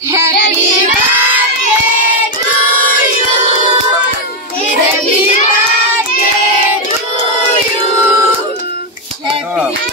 Happy birthday to you. Happy birthday to you. Happy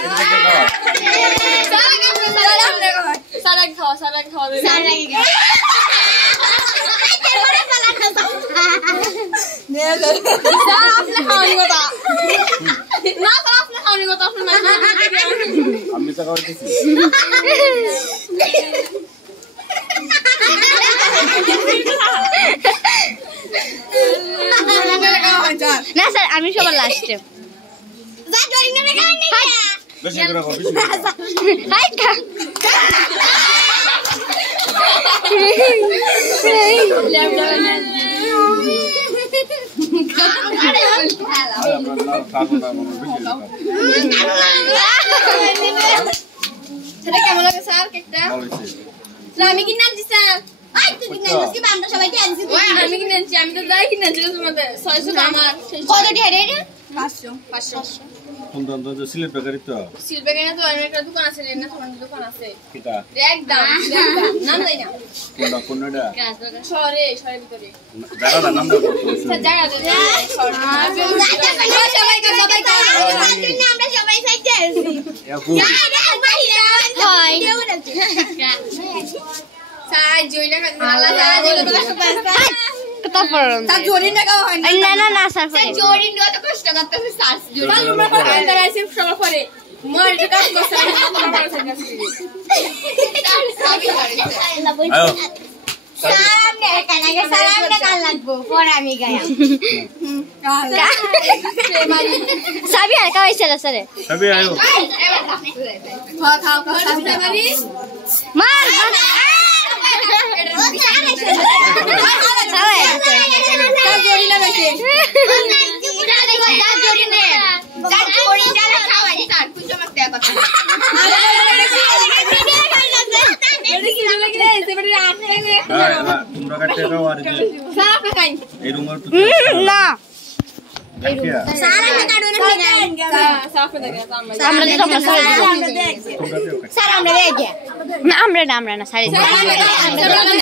না sir আমি সবার লাস্টে কেমন লাগে স্যার কেকটা? আমি কিনে আনছি স্যার। আমি কিনে আনছি, আমি তো যাই কিনে আনছি তোমাদের 600 আমার। কত টাকা রে? 500 সিলেট বেকারি তো সিলবেগে না তো একটা দোকান আছে রে না তোমার দোকান আছে কিটা একদম নাম দেই না কোনটা শহরে ভিতরে জায়গাটা নাম দাও জায়গা দে সবাই আমরা সবাই চাইতে আছি সাই জয়না আল্লাহ তারপর তা জরিন টাকা হয় না না না স্যার জরিন কত কষ্ট করতেছে স্যার জরিন আমরা করে দাঁড়াইছি সবার পরে মোর এটা কাজ করছে আমার সামনে কানাগে সালামটা কাল লাগবো পরে আমি গায়াম সাবি আর কাইছে স্যার সবই আয়ো খাও সাবি মারি মার জরি লাগাইছে তোমরা কাটতে দাও আর এই রুমের তো না আমরা না স্যার